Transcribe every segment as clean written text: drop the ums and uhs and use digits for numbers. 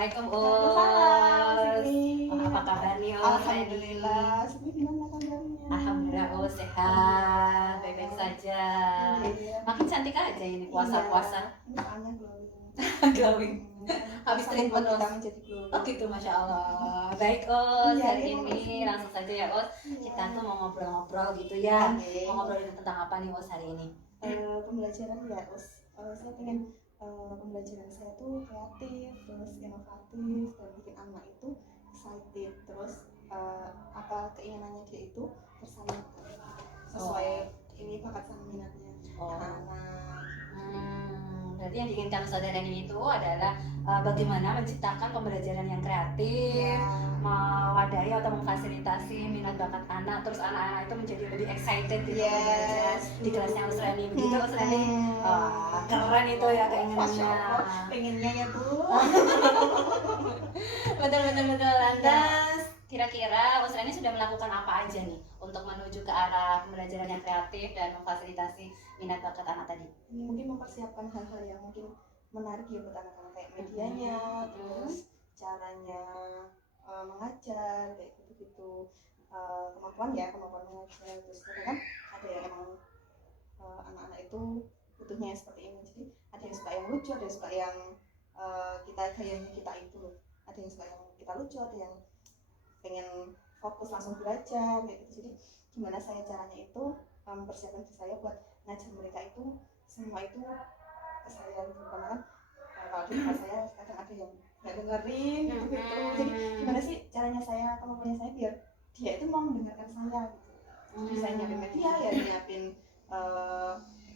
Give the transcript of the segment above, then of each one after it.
Assalamualaikum Waalaikumsalam, Us. Siti. Apa kabar nih Us? Alhamdulillah. Siti gimana kabarnya? Alhamdulillah Us sehat, baik-baik saja. Iya. Makin cantik aja ini puasa-puasa. Ini soalnya glowing. Glowing. Habis Puasa treatment membuat kita Us. menjadi glowing. Oh gitu, Masya Allah. Baik Us, Iya, hari iya, ini makasih. langsung saja ya Us. Iya. Kita tuh mau ngobrol-ngobrol gitu ya. Oke. Mau ngobrolin tentang apa nih Us hari ini? Pembelajaran ya, Us. Saya pengen pembelajaran saya tuh kreatif, terus inovatif, dan bikin anak itu excited, terus apa keinginannya dia itu tersalurkan sesuai ini bakat sama minatnya anak-anak. Berarti yang diinginkan saudara ini itu adalah bagaimana menciptakan pembelajaran yang kreatif, mewadahi atau memfasilitasi minat bakat anak, terus anak-anak itu menjadi lebih excited gitu belajar di kelasnya Usrani begitu Usrani. Keren itu ya keinginannya. Pengennya ya Bu. betul. Lantas kira-kira Usrani sudah melakukan apa aja nih untuk menuju ke arah pembelajaran yang kreatif dan memfasilitasi minat bakat anak tadi? Mungkin mempersiapkan hal-hal yang mungkin menarik ya buat anak-anak, kayak medianya, terus caranya mengajar kayak gitu-gitu, kemampuan mengajar. Terus kan ada yang emang anak-anak itu butuhnya seperti ini, jadi ada yang suka yang lucu, ada yang suka yang kita gayanya kita itu, ada yang suka yang kita lucu, ada yang pengen fokus langsung belajar kayak gitu. Jadi gimana saya caranya itu mempersiapkan diri saya buat ngajar mereka itu semua itu ke saya gitu, karena kan kalau di tempat saya kadang ada yang nggak dengerin gitu. Jadi gimana sih caranya saya, kemampuannya saya biar dia itu mau mendengarkan saya gitu. Jadi saya nyiapin media ya, nyiapin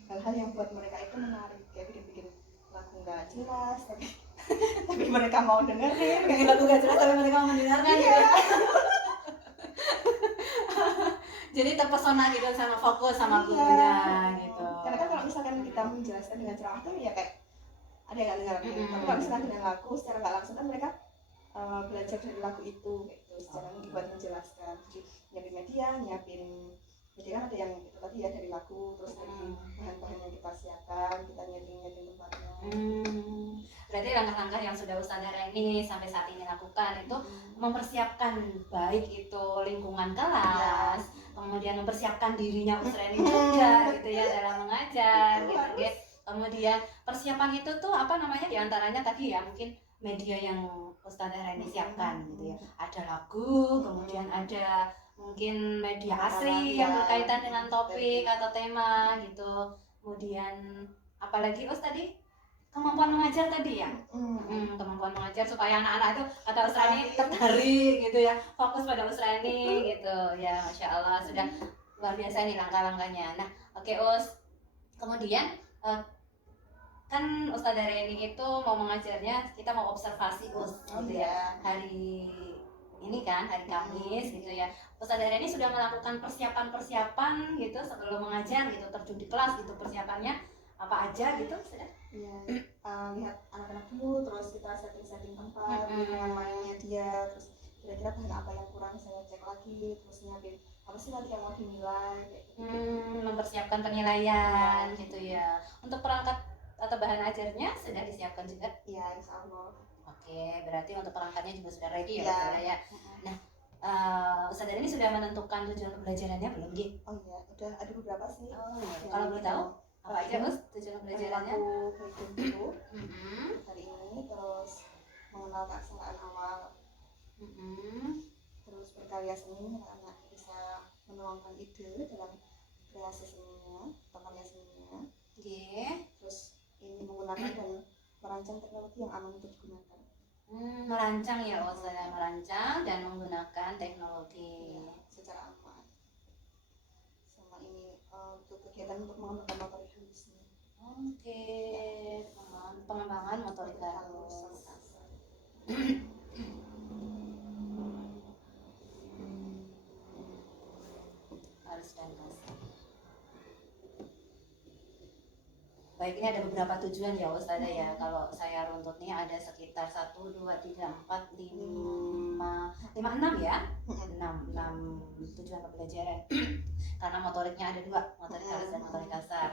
hal-hal yang buat mereka itu menarik, kayak bikin lagu nggak jelas tapi mereka mau dengerin, bikin lagu nggak jelas tapi mereka mau mendengarkan gitu. Jadi terpesona gitu sama fokus sama gurunya gitu. Karena kan kalau misalkan kita menjelaskan dengan ceramah tuh ya kayak ada yang nggak dengar. Tapi kalau misalkan dengan lagu secara nggak langsung kan mereka belajar dari lagu itu gitu, secara buat menjelaskan. Jadi nyiapin media kan ada yang itu tadi ya dari lagu, terus dari bahan-bahan yang kita siapkan, kita nyiapin tempatnya. Berarti langkah-langkah yang sudah Ustadzah ini sampai saat ini lakukan itu mempersiapkan baik itu lingkungan kelas, kemudian mempersiapkan dirinya Ustadzah juga gitu ya dalam mengajar gitu. Kemudian persiapan itu tuh apa namanya diantaranya tadi ya mungkin media yang Ustadzah ini siapkan gitu ya. Ada lagu, kemudian ada mungkin media asli yang berkaitan dengan topik atau tema gitu. Kemudian apalagi tadi kemampuan mengajar tadi ya. Kemampuan mengajar supaya anak-anak itu kata Usrani tertarik gitu ya, fokus pada Usrani gitu ya. Masya Allah, sudah luar biasa nih langkah-langkahnya. Nah oke Us, kemudian kan Ustadzah Reni itu mau mengajarnya, kita mau observasi Us gitu ya, hari ini kan hari Kamis gitu ya. Ustadzah Reni sudah melakukan persiapan gitu sebelum mengajar gitu, terjun di kelas gitu, persiapannya apa aja gitu sudah? Iya, lihat anak-anak dulu, terus kita setting tempat, lingkungan mainnya dia, terus kira-kira bahan apa yang kurang saya cek lagi, terus nyiapin apa sih nanti yang mau dinilai kayak gitu. Mempersiapkan penilaian gitu ya. Untuk perangkat atau bahan ajarnya sudah disiapkan juga? Iya, insya Allah. Oke, berarti untuk perangkatnya juga sudah ready ya ya. Nah, Ustadzah ini sudah menentukan tujuan pembelajarannya belum Gi? Oh iya, udah ada beberapa sih. Kalau boleh tahu apa aja Us tujuan pembelajarannya? Aku kayak dulu hari ini, terus mengenal keaksaraan awal, terus berkarya seni, anak-anak bisa menuangkan ide dalam kreasi seninya atau karya seninya. Terus ini menggunakan dan merancang teknologi yang aman untuk digunakan. Merancang ya Ustadzah, merancang dan menggunakan teknologi secara aman. Sama ini untuk kegiatan untuk mengembangkan motorik halusnya. Oke, pengembangan motorik halus. Halus dan kasar. Baik, ini ada beberapa tujuan ya Ustadzah ya. Kalau saya runtut nih ada sekitar 1, 2, 3, 4, 5, 6 ya. 6 tujuan pembelajaran. Karena motoriknya ada 2, motorik halus dan motorik kasar.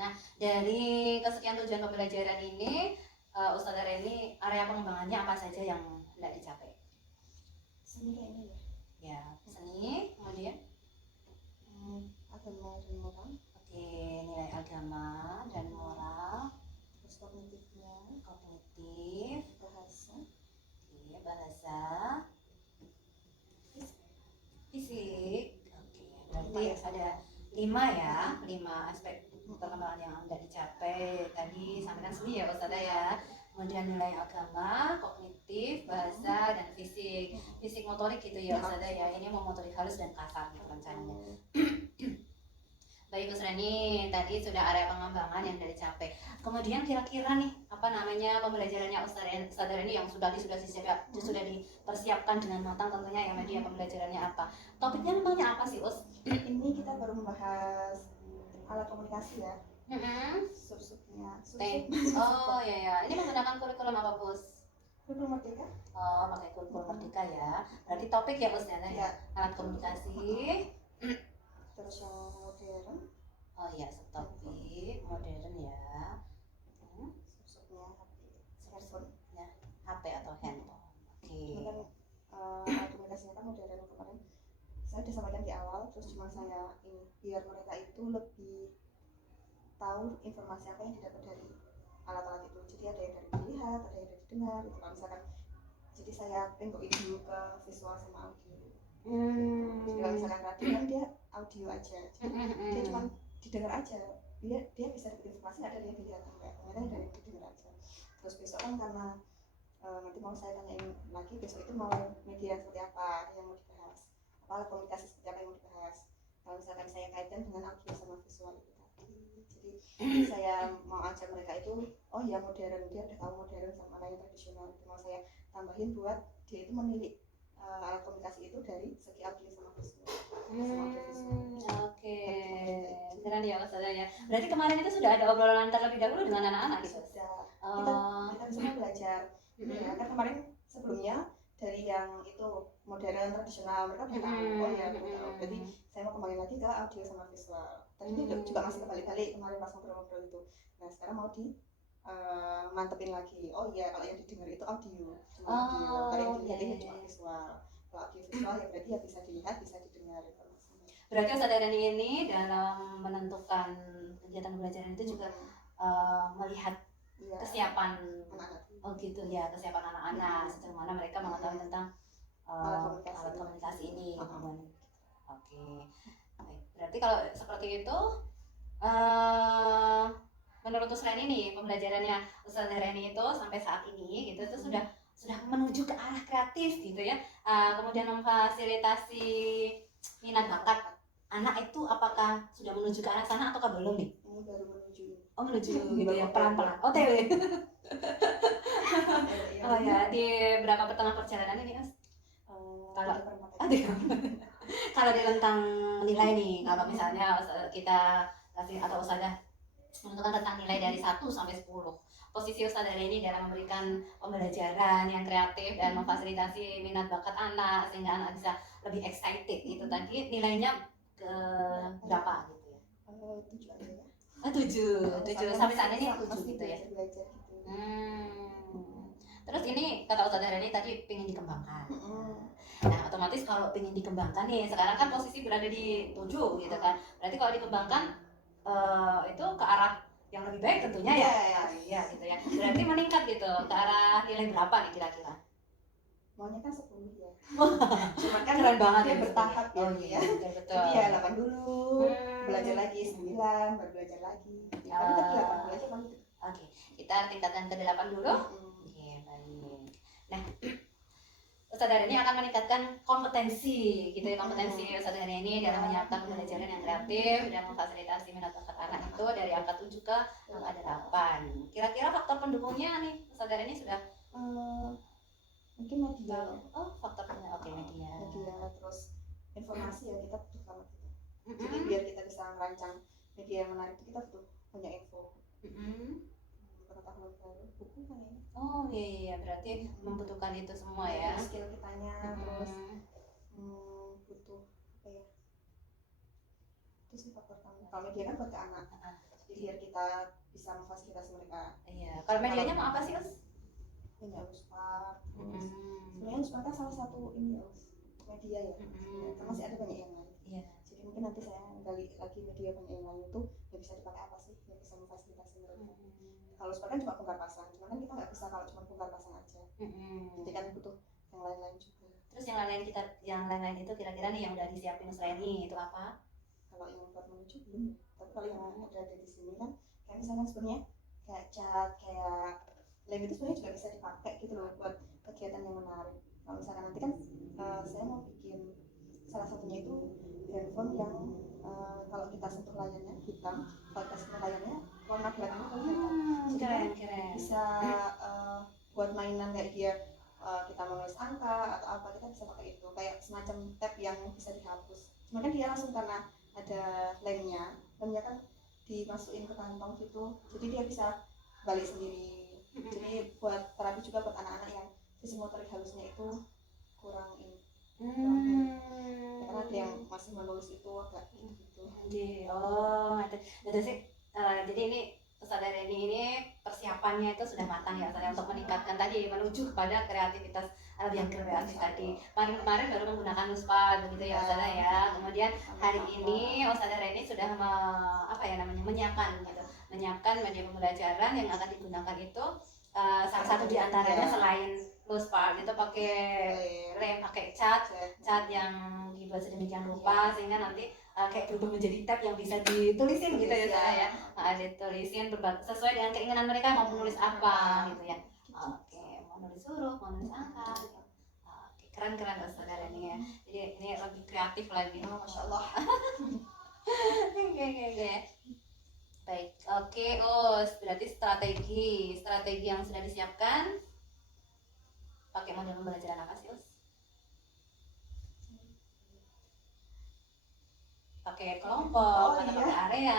Nah, dari kesekian tujuan pembelajaran ini Ustazah Reni, area pengembangannya apa saja yang hendak dicapai? Seni kayaknya ya. Ya, seni, kemudian Agama dan moral, oke, nilai agama dan moral, terus kognitifnya, kognitif, bahasa, oke, bahasa, fisik, oke, berarti ada 5 ya, 5 aspek perkembangan yang hendak dicapai. Tadi sampaikan seni ya Ustazah ya, kemudian nilai agama, kognitif, bahasa, dan fisik. Fisik motorik gitu ya Ustazah ya, ini mau motorik halus dan kasar gitu rencananya. Baik Gus Reni, tadi sudah area pengembangan yang dari dicapai. Kemudian kira-kira nih apa namanya pembelajarannya Ustazah Reni yang sudah dipersiapkan dengan matang tentunya ya media pembelajarannya apa? Topiknya namanya apa sih Us? Ini kita baru membahas alat komunikasi ya. Sub-subnya. Oh iya ya, ini menggunakan kurikulum apa Bus? Kurikulum Merdeka. Oh, pakai kurikulum Merdeka ya. Berarti topik ya Bus ya, alat komunikasi. Terus yang modern. Oh iya, subtopik modern ya. Sub-subnya HP atau handphone. Oke. Ini kan alat komunikasinya kan modern kemarin. Saya sudah sampaikan di awal, terus cuma saya ini biar mereka itu lebih tahu informasi apa yang didapat dari alat-alat itu. Jadi ada yang dari dilihat, ada yang dari didengar gitu. Kalau misalkan jadi saya bentukin dulu ke visual sama audio. Jadi kalau misalkan radio kan dia audio aja, jadi dia cuma didengar aja. Dia bisa dapat informasi, ada yang dilihat enggak, ternyata dari didengar aja. Terus besok kan karena nanti mau saya tanyain lagi besok itu mau media seperti apa yang mau dibahas, apa komunikasi seperti apa yang mau dibahas. Kalau misalkan saya kaitkan dengan audio sama visual itu tadi, jadi saya mau ajak mereka itu, oh ya modern, dia udah tahu modern sama yang tradisional. Itu mau saya tambahin buat dia itu menilik alat komunikasi itu dari segi audio sama visual. Oke, keren ya Mas ya. Berarti kemarin itu sudah ada obrolan terlebih dahulu dengan anak-anak gitu? Sudah. Kita bisa belajar. Ya, kan kemarin sebelumnya dari yang itu modern tradisional mereka udah tahu, oh ya udah tahu. Jadi saya mau kembali lagi ke audio sama visual. Tadi juga masih kebalik-balik kemarin pas ngobrol-ngobrol itu. Nah sekarang mau di mantepin lagi. Oh iya kalau yang didengar itu audio, cuma audio. Kalau yang dilihat ini cuma visual. Kalau audio visual ya berarti ya bisa dilihat, bisa didengar informasinya. Berarti Ustazah Reni ini dalam menentukan kegiatan pembelajaran itu juga melihat kesiapan anak-anak. Oh gitu ya, kesiapan anak-anak sejauh mana mereka mengetahui tentang alat komunikasi ini. Oke. Baik. Berarti kalau seperti itu menurut Ustazah Reni nih pembelajarannya Ustazah Reni itu sampai saat ini gitu itu sudah menuju ke arah kreatif gitu ya. Kemudian memfasilitasi minat bakat anak itu apakah sudah menuju ke arah sana ataukah belum nih? Ini baru menuju. Oh menuju gitu ya, pelan-pelan. OTW. Oh ya, di berapa pertengah perjalanan ini Mas? Kalau di tentang nilai nih, kalau misalnya kita kasih atau Ustazah menentukan tentang nilai dari 1 sampai 10. Posisi Ustazah ini dalam memberikan pembelajaran yang kreatif dan memfasilitasi minat bakat anak sehingga anak bisa lebih excited itu tadi nilainya ke berapa gitu ya? 7 aja ya. 7 sampai saat ini 7 gitu ya. Terus ini kata Ustazah Reni tadi pengen dikembangkan. Nah otomatis kalau pengen dikembangkan nih sekarang kan posisi berada di 7 gitu kan. Berarti kalau dikembangkan itu ke arah yang lebih baik tentunya ya gitu ya. Berarti meningkat gitu ke arah nilai berapa nih kira-kira? Maunya kan 10 ya. Cuma kan keren banget ya bertahap ya. Oh iya betul. Jadi ya 8 dulu, belajar lagi 9, baru belajar lagi. Ya kan kita 8 dulu aja kan gitu. Oke, kita tingkatkan ke 8 dulu. Oke, baik. Nah, Ustazah Reni akan meningkatkan kompetensi gitu ya, kompetensi Ustazah Reni dalam menyiapkan pembelajaran yang kreatif dan memfasilitasi minat bakat anak itu dari angka 7 ke angka 8. Kira-kira faktor pendukungnya nih Ustazah Reni sudah mungkin media. Oh, faktornya oke media. Terus informasi ya kita butuh banget gitu. Jadi biar kita bisa merancang media yang menarik itu kita butuh banyak info. Pengetahuan baru, buku kan ya. Oh iya berarti membutuhkan itu semua ya. Skill kitanya terus butuh apa ya? Itu sih faktor utama. Kalau media kan buat ke anak. Jadi biar kita bisa memfasilitasi mereka. Iya. Kalau medianya mau apa sih, Us? Ini Unspar, terus Mm-mm. sebenarnya Unspar kan salah satu ini ya, Us, media ya. Kan masih ada banyak yang lain. Iya. Jadi mungkin nanti saya gali lagi media banyak yang lain itu yang bisa dipakai apa sih yang bisa memfasilitasi mereka. Kalau Unspar kan cuma bongkar pasang, cuma kan kita nggak bisa kalau cuma bongkar pasang aja. Jadi kan butuh yang lain-lain juga. Terus yang lain-lain itu kira-kira nih yang udah disiapin Nusreni itu apa? Kalau yang buat menuju belum ya. Tapi kalau yang ada di sini kan kayak misalnya sebenarnya kayak cat, kayak lem itu sebenarnya juga bisa dipakai gitu loh buat kegiatan yang menarik. Kalau misalkan nanti kan saya mau bikin salah satunya itu handphone yang kalau kita sentuh layarnya hitam, kalau kita sentuh layarnya warna belakangnya kelihatan. Jadi kan Keren. bisa buat mainan kayak dia kita menulis angka atau apa kita bisa pakai itu kayak semacam tab yang bisa dihapus. Cuma kan dia langsung karena ada lemnya kan dimasukin ke kantong gitu, jadi dia bisa balik sendiri. Jadi buat terapi juga buat anak-anak yang sisi motorik halusnya itu kurang ini. Karena ada yang masih menulis itu agak gitu. Oh, jadi sih. Jadi ini Ustazah Reni ini persiapannya itu sudah matang ya, Ustazah, untuk meningkatkan tadi menuju kepada kreativitas lebih kreatif tadi. Kemarin baru menggunakan Nuspa begitu ya, Ustazah ya. Kemudian hari ini Ustazah Reni sudah menyiapkan media pembelajaran yang akan digunakan itu salah satu di antaranya selain Nuspa itu pakai lem, pakai cat yang dibuat sedemikian rupa sehingga nanti kayak berubah menjadi tab yang bisa ditulisin gitu ya saya ditulisin sesuai dengan keinginan mereka mau menulis apa gitu ya. Oke, mau nulis huruf, mau nulis angka gitu. Oke, keren Ustazah Reni ya. Jadi ini lebih kreatif lagi. Masya Allah. Oke. Baik, oke, berarti strategi yang sudah disiapkan pakai model pembelajaran apa sih, Us? Pakai kelompok atau pakai area?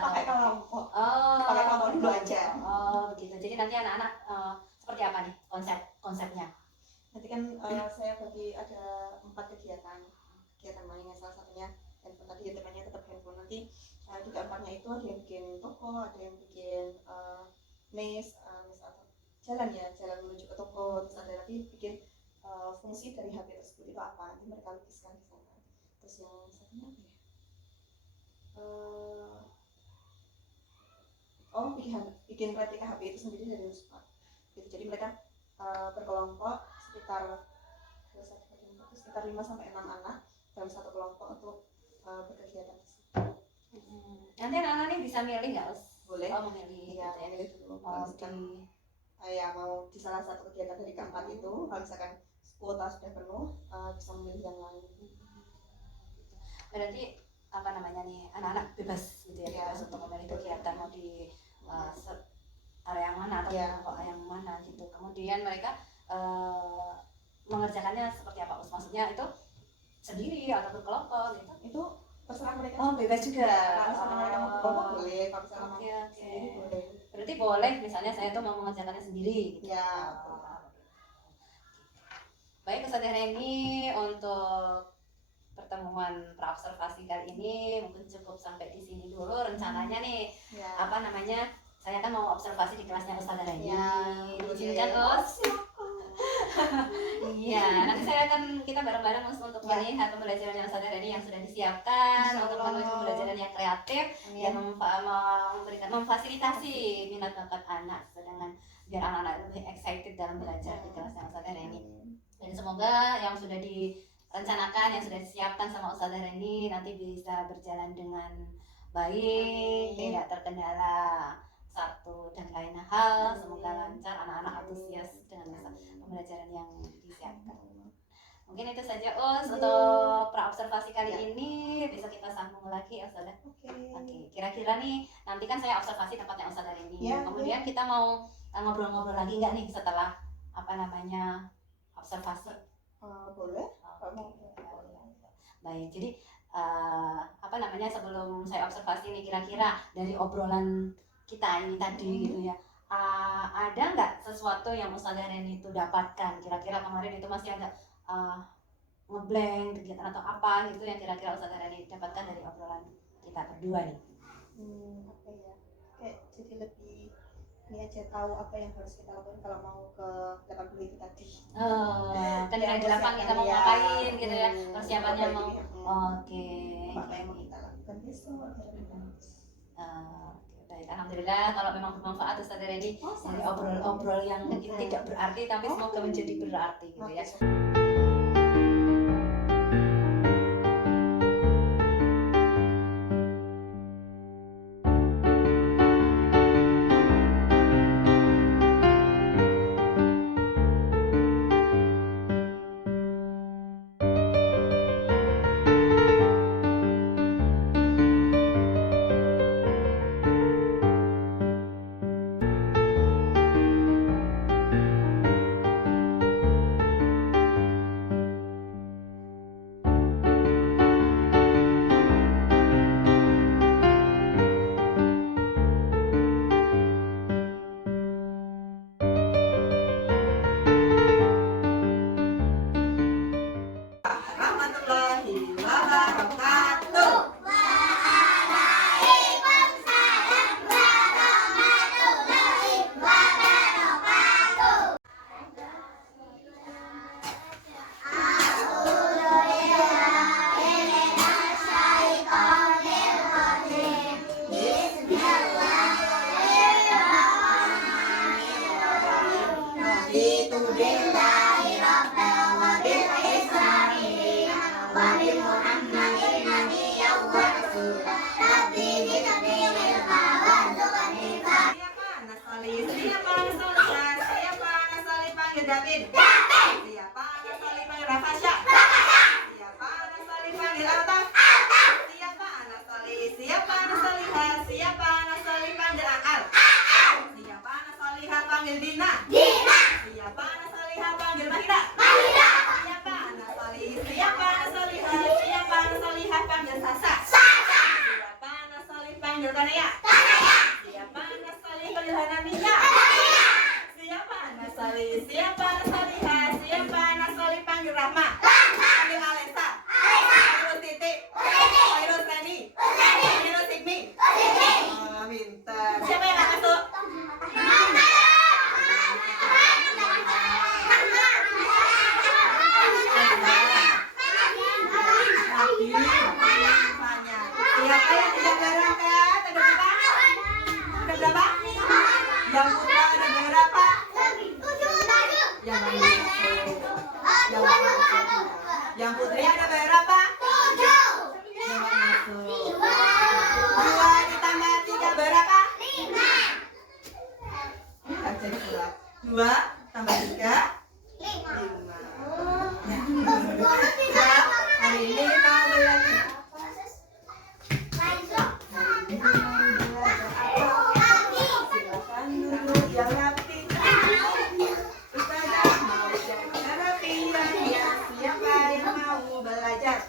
Pakai kelompok. Oh, pakai kelompok dulu aja. Oh, begitu. Jadi nanti anak-anak seperti apa nih konsepnya? Nanti kan saya bagi ada 4 kegiatan mainnya, salah satunya handphone tadi ya, temanya tetap handphone. Nanti di keempatnya itu ada yang bikin toko, ada yang bikin maze atau jalan menuju ke toko, terus ada lagi bikin fungsi dari HP tersebut itu apa, nanti mereka lukiskan di sana. Terus yang satunya apa ya? Bikin replika HP itu sendiri dari Nuspa. Gitu. Jadi mereka berkelompok sekitar 5-6 anak dalam satu kelompok untuk berkegiatan. Nanti anak-anak ini bisa milih nggak, Us? Boleh. Memilih. Ya, milih dulu. Kalau misalkan mau di salah satu kegiatan dari keempat itu, kalau misalkan kuota sudah penuh, bisa memilih yang lain. Berarti apa namanya nih, anak-anak bebas gitu ya, bebas untuk memilih kegiatan mau di area yang mana atau kelompok yang mana gitu. Kemudian mereka mengerjakannya seperti apa, Us? Maksudnya itu sendiri atau berkelompok gitu? Itu terserah mereka. Oh, bebas juga. Kalau mereka mau berkelompok boleh, kalau misalnya mau sendiri boleh. Berarti boleh, misalnya saya tuh mau mengerjakannya sendiri gitu. Ya. Baik, Ustazah Reni, untuk pertemuan praobservasi kali ini mungkin cukup sampai di sini dulu rencananya nih. Saya kan mau observasi di kelasnya Ustazah Reni. Diizinkan, Us? Iya, nanti kita bareng-bareng untuk melihat pembelajaran Ustazah Reni yang sudah disiapkan untuk menuju pembelajaran yang kreatif dan memfasilitasi minat bakat anak biar anak-anak lebih excited dalam belajar di kelasnya Ustazah Reni. Dan semoga yang sudah direncanakan, yang sudah disiapkan sama Ustazah Reni nanti bisa berjalan dengan baik, tidak terkendala satu dan lain hal. Semoga lancar, anak-anak antusias dengan pembelajaran yang disiapkan. Mungkin itu saja, Us, untuk praobservasi kali ini. Bisa kita sambung lagi, Ustazah. Oke. Kira-kira nih, nanti kan saya observasi tempatnya Ustazah Reni. Kemudian kita mau ngobrol-ngobrol lagi nggak nih setelah observasi? Boleh. Baik, jadi sebelum saya observasi nih, kira-kira dari obrolan kita ini tadi gitu ya, ada nggak sesuatu yang Ustazah Reni itu dapatkan? Kira-kira kemarin itu masih agak ngeblank kegiatan atau apa gitu yang kira-kira Ustazah Reni dapatkan dari obrolan kita berdua nih? kayak jadi lebih ini aja, tahu apa yang harus kita lakukan kalau mau ke tempat kuliah itu tadi. Ketika di lapangan kita mau ngapain gitu ya, persiapannya mau. Oke. Apa yang mau kita lakukan besok. Baik, alhamdulillah kalau memang bermanfaat Ustaz Redi dari obrol-obrol yang mungkin tidak berarti tapi semoga menjadi berarti gitu ya. David. Siapa anak solih panggil Rafasya? Siapa anak solih panggil Altaf? Siapa anak solih? Siapa anak solihah? Siapa anak solih panggil Al? Siapa anak solihah panggil Dina? Siapa anak solihah panggil Mahira? Siapa anak solih? Siapa anak solihah? Siapa anak solihah panggil Sasa? Siapa anak solih panggil Kanaya? Siapa anak solih panggil Hanania? Siapa anak solih? Siapa anak solihah? Siapa anak solih panggil Rahma? Panggil Alesa. Panggil Titi. Panggil Reni. Panggil Sigmi. Minta. Siapa yang akan masuk? Siapa yang tidak berangkat? Ada berapa? Ada berapa? Yang putra ada berapa? Yang yang putri ada berapa? 7. Yang masuk. 2 ditambah 3 berapa? 5. Jadi pula 2 tambah 3 5. Hari ini mau belajar. Silakan duduk yang rapi. Ustazah mau belajar rapi ya. Siapa yang mau belajar?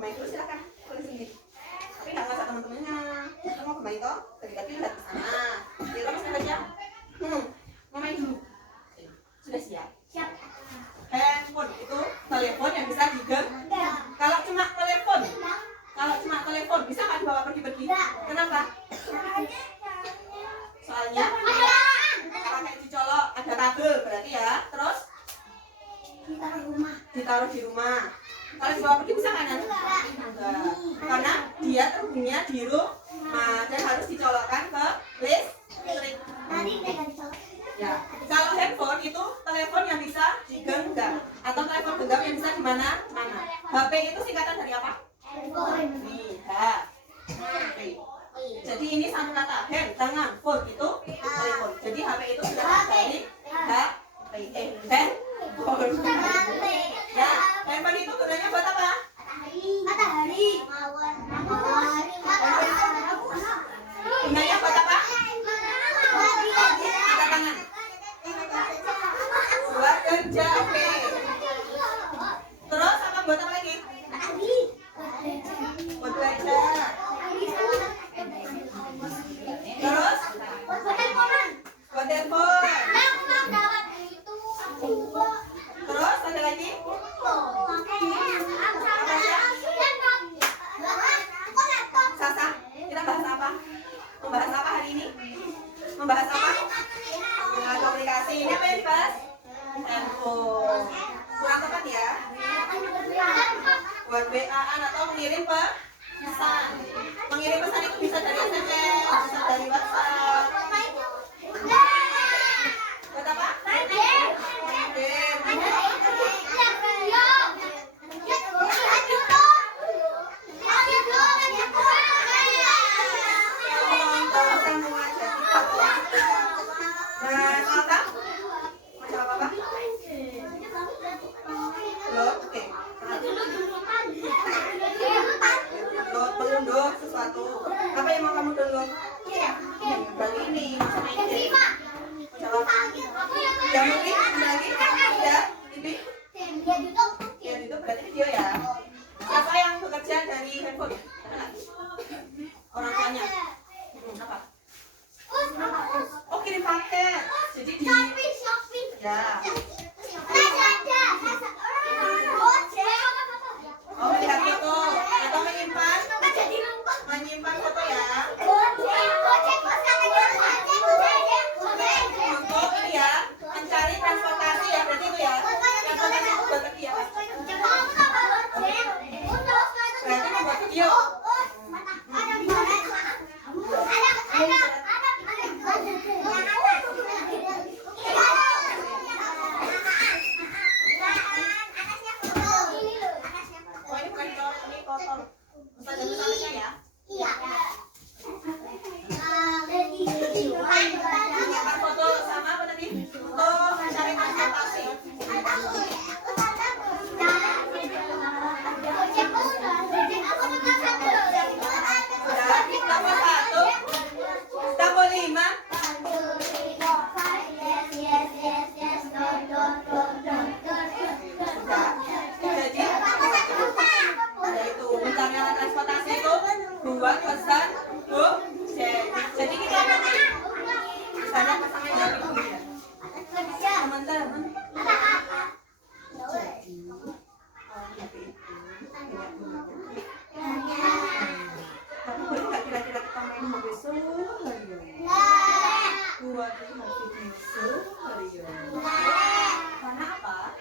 bermain dulu silakan, boleh sendiri. Tapi nggak ngajak teman-temannya. Kita mau bermain toh, tadi lihat ke sana. Kita masih aja. Mau main dulu. Sudah siap? Siap. Handphone itu telepon yang bisa digenggam. Kalau cuma telepon bisa nggak dibawa pergi-pergi? Kenapa? Soalnya pakai dicolok, ada kabel berarti ya. Terus ditaruh di rumah. Kalau dibawa pergi bisa nggak nanti? Enggak. Karena dia terhubungnya di rumah dan harus dicolokkan ke listrik. Ya. Kalau handphone itu telepon yang bisa digenggam atau telepon genggam yang bisa di mana-mana. HP itu singkatan dari apa? Nih, HP. Jadi ini satu kata hand, tangan, phone itu telepon. Jadi HP itu sudah dari HP. Handphone. Ya, handphone itu gunanya buat apa? Gunanya buat apa? Angkat tangan. Buat kerja, oke. Terus apa buat apa lagi? Buat belajar. Terus buat telepon. Terus ada lagi? Sasa, kita bahas apa? Membahas apa hari ini? Membahas apa? Komunikasi. Ini apa yang dibahas? Handphone. Kurang tepat ya? Buat WA-an atau mengirim pesan. Mengirim pesan itu bisa dari SMS, bisa dari WhatsApp. Buat apa? Download sesuatu. Apa yang mau kamu download? Bang ini, main game. Jawab. Yang mungkin lagi? Ya, ini. Ya, itu berarti video ya. Siapa yang bekerja dari handphone? Orang tuanya. Apa? Oh, kirim paket. Jadi di ya. Oh, lihat foto atau menyimpan foto ya. Untuk ini ya, mencari transportasi ya, berarti itu ya. Transportasi itu buat pergi ya. Berarti membuat video. Oh, ini bukan dicolok, ini kotor. Ustaz dan tulisannya ya. Menyiapkan foto sama apa tadi? Untuk mencari transportasi. Tambah 1, tambah 5. Itu rencana transportasi itu buat pesan jadi kita misalnya pasangan yang dulu ya teman-teman tapi boleh nggak kira-kira kita main besok hari ini buat besok hari ini karena apa?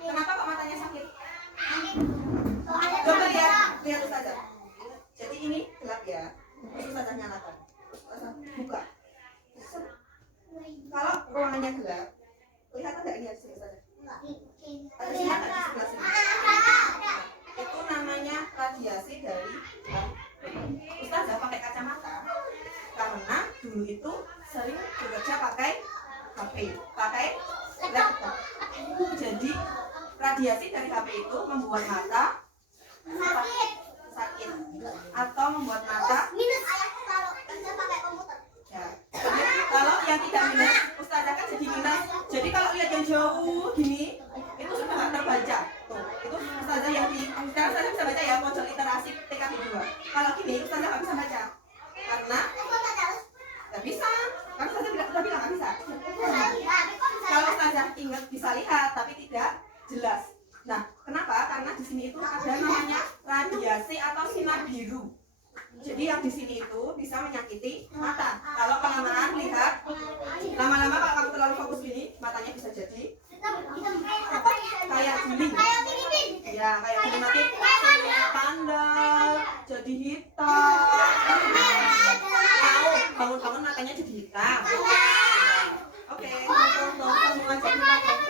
Kenapa kok matanya sakit? Coba lihat Ustazah. Jadi ini gelap ya. Ustazah nyalakan. Ustazah buka. Kalau ruangannya gelap, kelihatan nggak ini di sini Ustazah? Ada sinar nggak di sebelah sini? Itu namanya radiasi dari Ustazah pakai kacamata karena dulu itu sering bekerja pakai HP, pakai laptop. Jadi radiasi dari HP itu membuat mata sakit atau membuat mata minus kalau kerja pakai komputer. ya. Kalau yang tidak minus, Ustazah kan jadi minus. Jadi kalau lihat yang jauh gini, itu sudah nggak lihat, lama-lama kalau kamu terlalu fokus gini, matanya bisa jadi kayak guling. Ya, kayak guling nanti tandal, jadi hitam. Mau bangun-bangun matanya jadi hitam. Oke, tonton semua jadi hitam.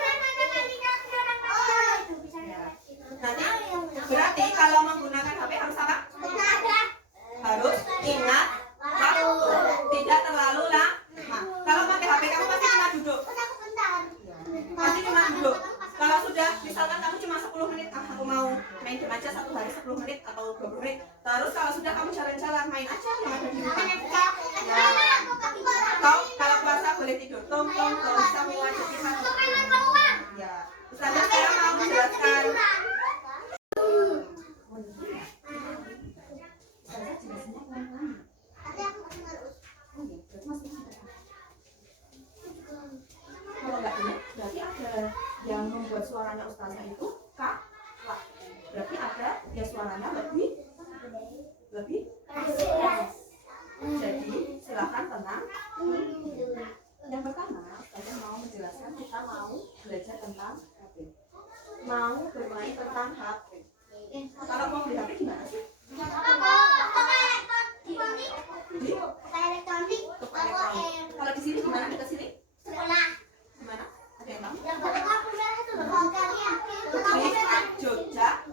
Nanti berarti kalau menggunakan HP harus apa? Harus ingat waktu, tidak terlalu lama. Kalau pakai HP kamu pasti cuma duduk. Pasti cuma duduk. Kalau sudah, misalkan kamu cuma 10 menit, aku mau main game aja satu hari 10 menit atau 20 menit. Terus kalau sudah kamu jalan-jalan, main aja yang ada di rumah. Ya. Atau kalau puasa boleh tidur, tong-tong, semua jadi satu. Ya. Ustazah saya mau menjelaskan. Kalau nggak ini, berarti ada yang membuat suaranya ustazah itu kak. Berarti ada yang suaranya lebih keras. Jadi silakan tenang. Yang pertama, ustazah mau menjelaskan, kita mau belajar tentang HP. Mau bermain tentang HP. Kalau mau beli HP gimana sih? Kalau di sini gimana? Dekat sini? Gimana? Ada yang tahu? Jogja,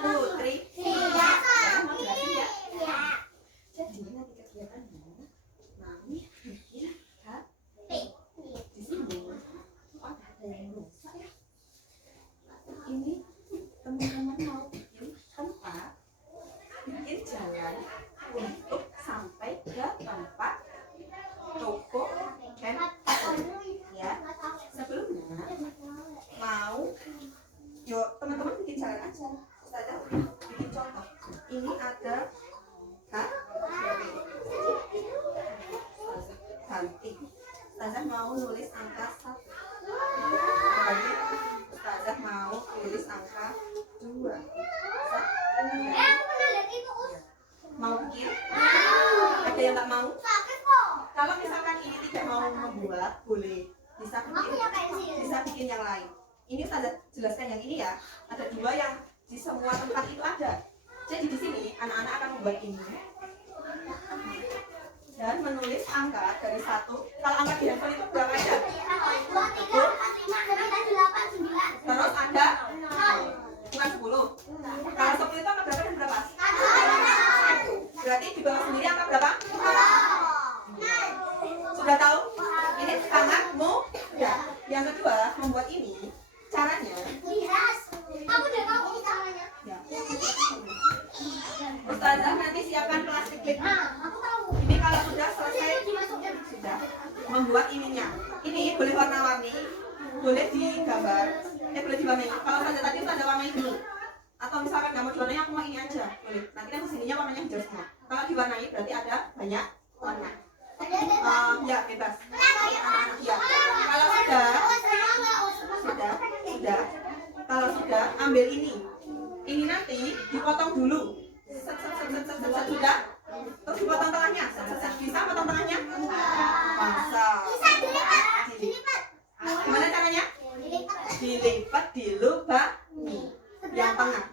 Putri. Jadi nanti kegiatannya Mami bikin HP. Di sini ada yang rusak ya. Ini teman-teman mau bikin tempat, bikin jalan untuk sampai ke tempat toko handphone ya. Sebelumnya mau yuk teman-teman bikin jalan aja. Ustazah bikin contoh. Ini ada ganti. Ustazah mau nulis angka 1. Ustazah mau tulis angka 2. Mau bikin? Ada yang tak mau? Kalau misalkan ini tidak mau membuat, boleh bisa bikin yang lain. Ini Ustazah jelaskan yang ini ya. Ada 2 yang di semua tempat itu ada. Jadi di sini anak-anak akan membuat ini dan menulis angka dari 1. Kalau angka di handphone itu berapa aja? Terus ada bukan 10. Kalau 10 itu angka berapa dan berapa? Berarti di bawah sendiri angka berapa? Sudah tahu? Ini sangat mudah. Yang kedua, membuat ini caranya. Ya. Ustazah nanti siapkan plastik clip. Ini kalau sudah selesai, sudah membuat ininya. Ini boleh warna-warni, boleh digambar, boleh diwarnai. Kalau saja tadi Ustazah warnai dulu. Atau misalkan nggak mau diwarnai, aku mau ini aja, boleh. Nanti kan kesininya warnanya hijau semua. Kalau diwarnai berarti ada banyak warna. Ya bebas. Anak-anak ya. Kalau sudah. Kalau sudah, ambil ini. Ini nanti dipotong dulu. Sudah. Terus dipotong tengahnya. Bisa potong tengahnya? Bisa. Dilipat. Gimana caranya? Dilipat dilubangi yang tengah.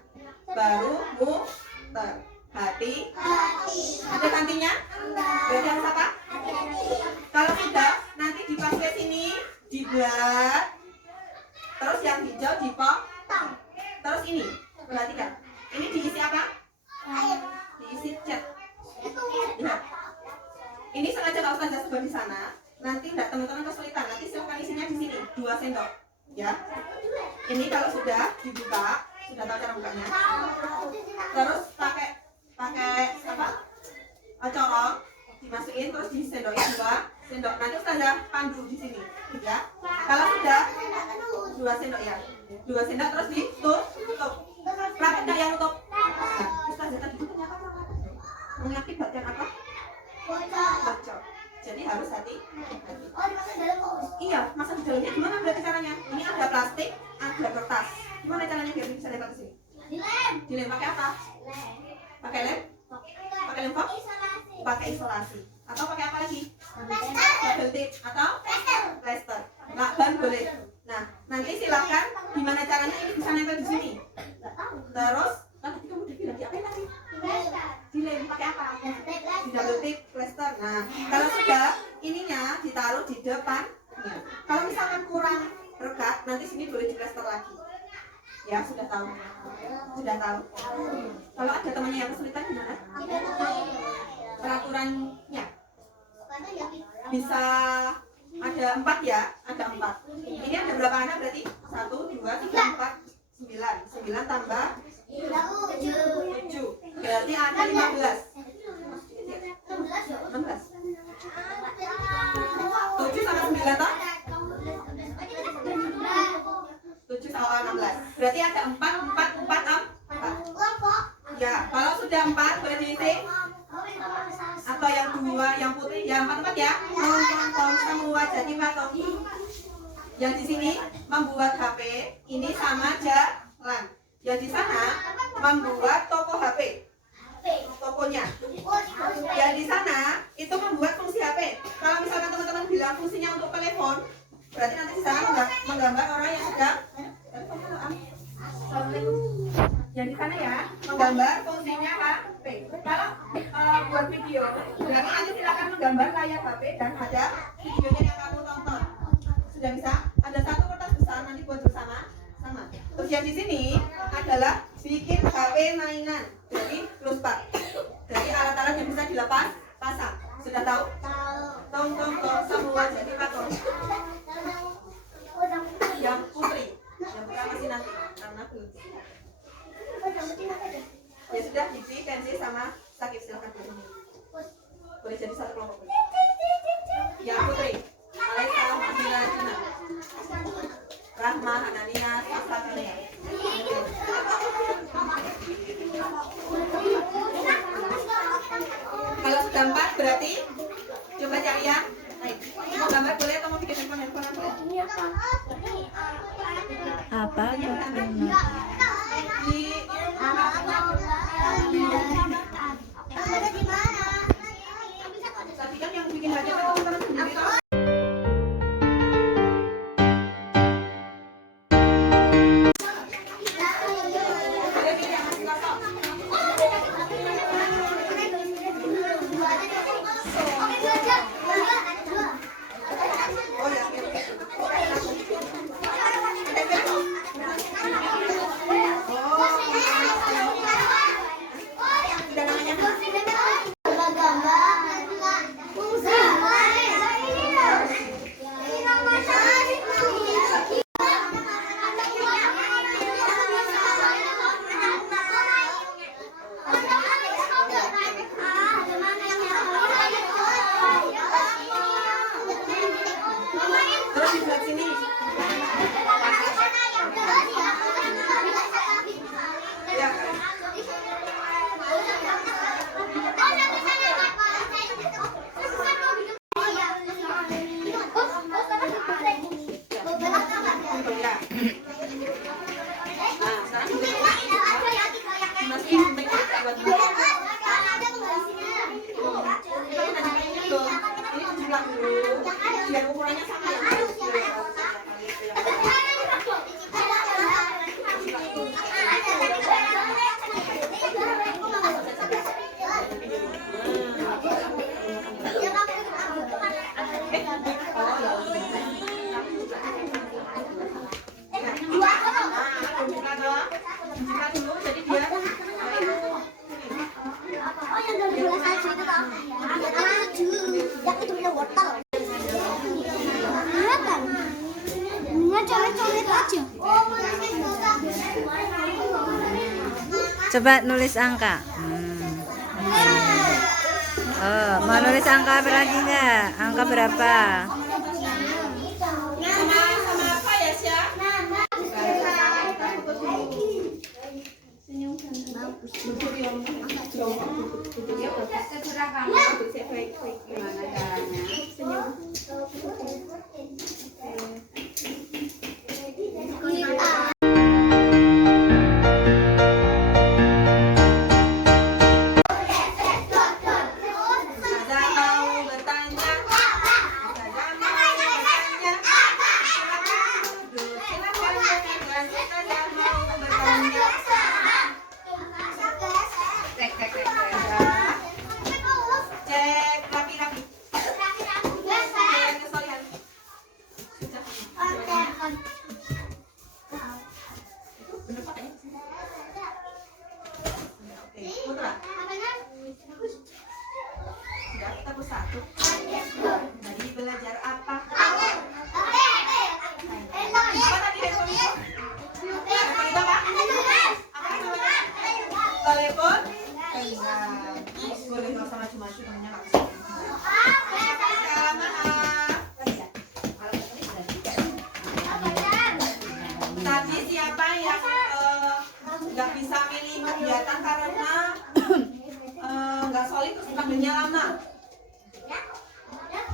Baru muter. Hati. Ada gantinya? Berarti harus apa? Kalau sudah, nanti dipakai sini, dibuat. Terus yang hijau dipotong. Terus ini, perhatikan. Ini diisi apa? Diisi cat. Lihat. Ini sengaja kalau Ustazah sebar di sana. Nanti enggak teman-teman kesulitan. Nanti silakan isinya di sini, 2 sendok. Ya. Ini kalau sudah dibuka, sudah tahu cara bukanya. Terus pakai apa? Corong, dimasukin terus di sendokin 2 sendok. Nanti Ustazah pandu di sini, ya. Kalau sudah 2 sendok ya. 2 sendok terus ditutup. Rapet enggak yang nutup? Nah, Ustazah tadi itu ternyata mengakibatkan apa? Bocor. Jadi harus hati-hati. Iya, masuk di dalamnya gimana berarti caranya? Ini ada plastik, ada kertas. Gimana caranya biar bisa lempar ke sini? Dilem pakai apa? Pakai lem? Pakai lem foam? pakai isolasi atau pakai apa lagi? Double tip atau plester. Nah, ban boleh. Nah, nanti silakan gimana caranya ini bisa nempel di sini. Terus nanti kamu udah bilang diapain tadi? Dilem pakai apa? Di double tip, plester. Nah, kalau sudah ininya ditaruh di depan. Nah, kalau misalkan kurang rekat, nanti sini boleh di plester lagi. Ya, sudah tahu. Sudah tahu. Kalau ada temannya yang kesulitan gimana? Peraturannya bisa ada 4 ya, ada 4. Ini ada berapa anak berarti? 1, 2, 3, 4, 9. 9 tambah 7. Berarti ada 15. 16. 7 sama 9 toh? 7 sama 16. Berarti ada 4, 4, 4, 4. Ya, kalau sudah 4 boleh diisi. Atau yang 2, yang putih, yang 4 ya. Tong semua jadi patung. Yang di sini membuat HP ini sama jalan. Yang di sana membuat toko HP. Tokonya. Yang di sana itu membuat fungsi HP. Kalau misalkan teman-teman bilang fungsinya untuk telepon, berarti nanti di sana menggambar orang yang sedang yang di sana ya, menggambar fungsinya HP. Kalau buat video, berarti nanti silakan menggambar layar HP dan ada videonya yang kamu tonton. Sudah bisa? Ada satu kertas besar nanti buat bersama sama. Terus yang di sini adalah bikin HP mainan. Jadi pluspak. Jadi alat-alat yang bisa dilepas pasang. Sudah tahu? Tong semua jadi patung. Yang putri, yang putra masih nanti karena belum. Ya sudah, Bibi, Kenzi sama Sakif silakan boleh jadi satu kelompok. Yang putri, Alisa, Mahira, Cina, Rahma, Anania, Sasa, Kania. Kalau sudah 4 berarti coba cari yang lain. Mau gambar boleh atau mau bikin handphone boleh? Apa? Tapi kan yang bikin hajat itu teman-teman sendiri toh. Terus di sebelah sini. Ya. Ya. Nah, sekarang masih buat ini jumlah dulu biar ukurannya sama ya. Buka dulu jadi dia Coba nulis angka. Oh, mau nulis angka lagi nggak? Angka berapa? sama apa ya, Syah? Terserah kamu. Gimana caranya? maju temennya nggak bisa. Sekarang tadi siapa yang nggak bisa milih kegiatan karena nggak solid terus dipanggilnya lama?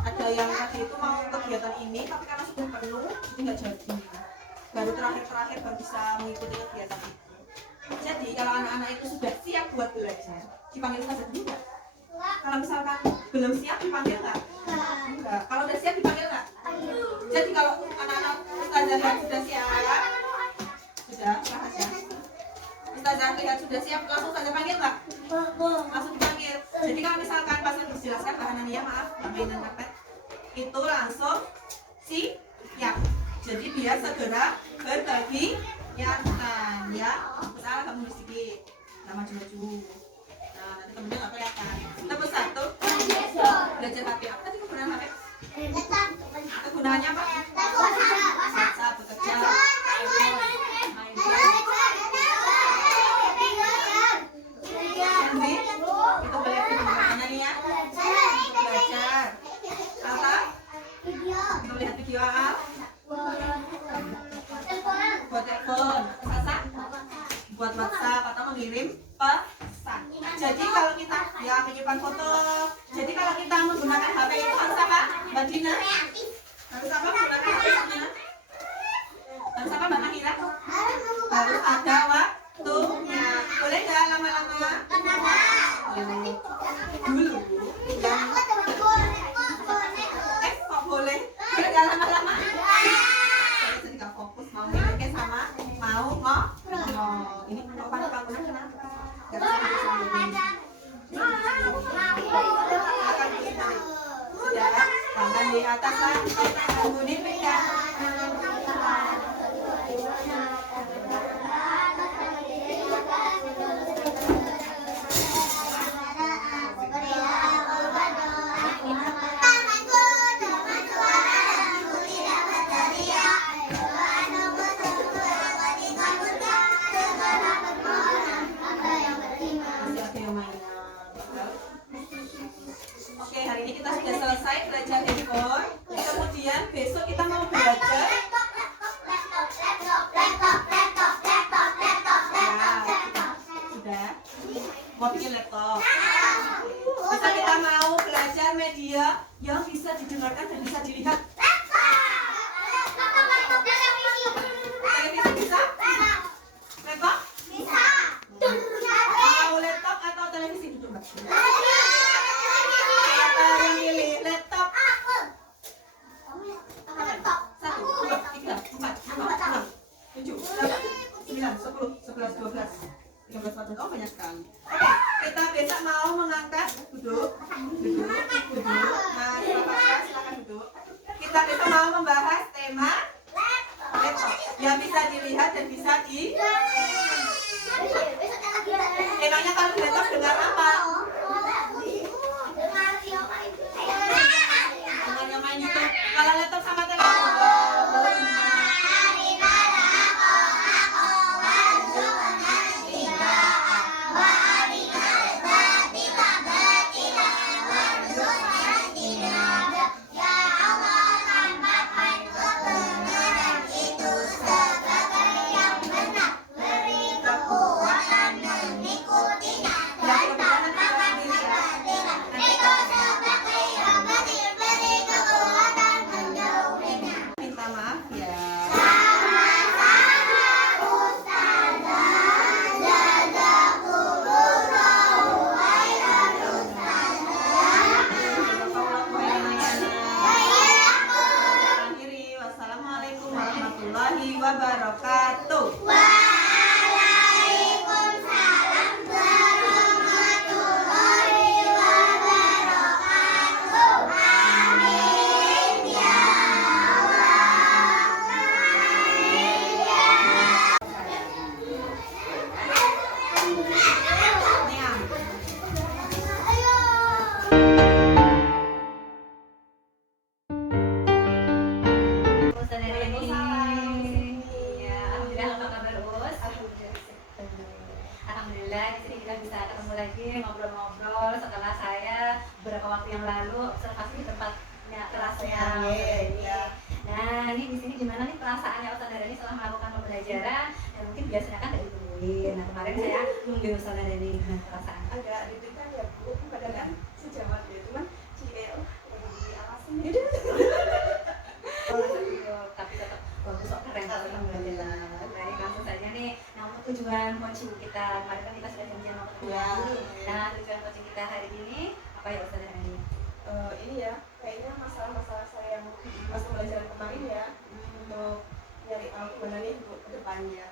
Ada yang tadi itu mau kegiatan ini tapi karena sudah penuh jadi nggak jadi, baru terakhir baru bisa mengikuti kegiatan itu. Jadi kalau anak-anak itu sudah siap buat belajar dipanggil ustazah dulu nggak? Kalau misalkan belum siap dipanggil nggak? Enggak. Kalau udah siap dipanggil nggak? Jadi kalau anak-anak ustazah lihat sudah siap, sudah aja. Ustazah lihat sudah siap langsung ustazah panggil nggak? Langsung dipanggil. Jadi kalau misalkan pas lagi dijelaskan bahan ya maaf mainan karpet itu langsung siap. Jadi biar segera berbagi ya salah kamu sedikit nggak maju-maju. Nah nanti temennya nggak kelihatan. Nomor 1 belajar HP. Apa tadi kegunaan HP? Kegunaannya apa? Baca, bekerja, main game. Henry, itu belajar gimana nih ya? Untuk belajar. Alta, untuk lihat video Al. Buat telepon. Sasa, buat WhatsApp atau mengirim pesan. Jadi kalau kita ya menyimpan foto. Jadi kalau kita menggunakan HP itu harus apa? Mbak Dina? Harus apa menggunakan HP nya? Harus apa Mbak Nahira? Harus ada waktunya. Boleh nggak lama-lama? Dulu. Kok boleh? Boleh nggak lama-lama? Jadi nggak fokus mau milihnya sama mau ngomong. Ini panggung kenapa? Gak bisa hidup sendiri. Sudah, tangan di atas lantai, kemudian pegang. Oke, hari ini kita sudah selesai belajar handphone. Kemudian besok kita mau belajar sudah mau bikin laptop. Bisa kita mau belajar media yang bisa didengarkan dan bisa dilihat. Televisi bisa? Laptop? Mau laptop atau televisi duduk Mbak? Yang pilih laptop. 1, 2, 3, 4, 5, 6, 7, 8, 9, 10, 11, 12, 13, 14. Oh banyak sekali. Oke, kita besok mau mengangkat duduk. Nah, silakan duduk. Kita besok mau membahas tema laptop yang bisa dilihat dan bisa di. Temanya kalau di laptop dengar apa? Dengar main YouTube. Kalau laptop sama telepon. beberapa waktu yang lalu observasi di tempatnya kelasnya. ya. Nah, ini di sini gimana nih perasaannya Ustazah Dani setelah melakukan pembelajaran? Dan mungkin biasanya kan nggak ditungguin. Nah, kemarin saya nungguin Ustazah Dani gimana perasaan? Agak deg-degan ya Bu, padahal kan sejawat ya, cuman kayak diawasin gitu. Tapi tetap bagus kok, keren banget pembelajaran. Baik, langsung saja nih. Nah, untuk tujuan coaching kita kemarin kan kita sudah janjian mau ketemu Ya. dulu. Nah, tujuan coaching kita hari ini apa ya Ustazah Dani? Ini ya, kayaknya masalah-masalah saya yang pas pembelajaran kemarin ya, untuk nyari tahu gimana nih untuk kedepannya.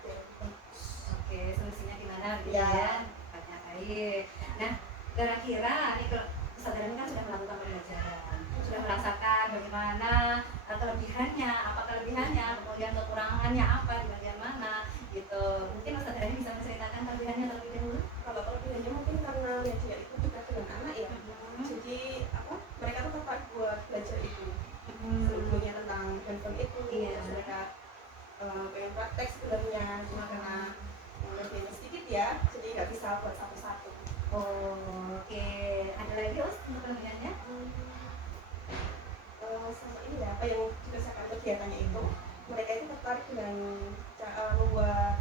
Oke, solusinya gimana gitu Ya. ya? Tanya baik. Nah, kira-kira nih kalau Ustazah Dani kan sudah melakukan pembelajaran, sudah merasakan bagaimana kelebihannya, apa kelebihannya, kemudian kekurangannya apa di bagian mana gitu. Mungkin Ustazah Dani bisa menceritakan kelebihannya terlebih dahulu. Kalau kelebihannya mungkin karena media itu dekat dengan anak ya, jadi apa? Mereka tuh tertarik buat belajar itu. Sebelumnya tentang handphone itu, Iya. terus mereka pengen praktek sebenarnya, cuma karena medianya sedikit ya, jadi nggak bisa buat satu-satu. Oh, oke. Ada lagi Us untuk kelebihannya? Sama ini ya, apa yang dikerjakan kegiatannya itu, mereka itu tertarik dengan membuat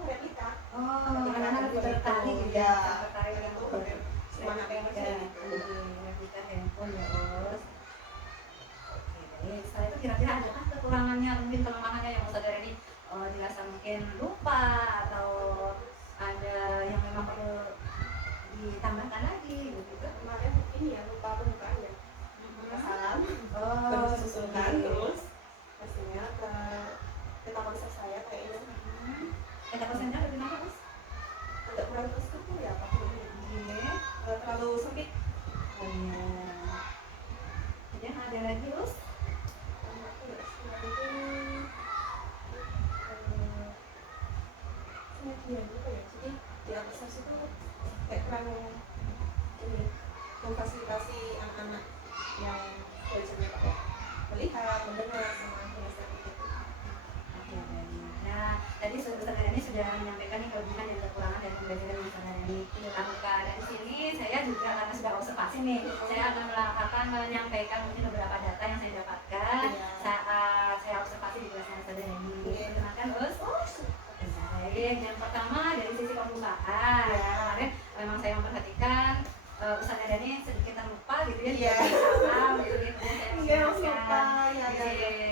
replika. Oh, Bagaimana anak-anak handphone tertarik itu, gitu ya, tertarik dengan itu hampir semua anak yang replika, ngerjain itu. replika handphone ya Us. Oke, baik. Setelah itu kira-kira adakah kekurangannya, mungkin kelemahannya yang Ustazah Dani dirasa mungkin lupa atau ada yang memang perlu ditambahkan lagi gitu? Kemarin ini ya, lupa pembukaannya. Salam, Oh, baru susulkan oke. terus pastinya ke konsep saya kayaknya Ada persennya bagaimana Us? agak kurang terstruktur ya Pak. Iya. Terlalu sempit. Oh iya. Kemudian ada lagi Us? Media juga ya, jadi di atas itu kayak kurang ini memfasilitasi anak-anak yang belajarnya pakai melihat, mendengar, sama kinesthetik itu. Oke, baik. Nah, tadi Ustazah Dani sudah menyampaikan nih kelebihan dan kekurangan dari pembelajaran yang Ustazah Dani lakukan. Dan di sini saya juga karena sudah observasi nih, saya akan menyampaikan mungkin beberapa data yang saya dapatkan saat saya observasi di kelasnya Ustazah Dani. Perkenalkan Us. Baik, yang pertama dari sisi pembukaan. Kemarin memang saya memperhatikan Ustazah Dani sedikit terlupa gitu ya, Iya. hafal gitu ya. Kemudian saya lupa ya.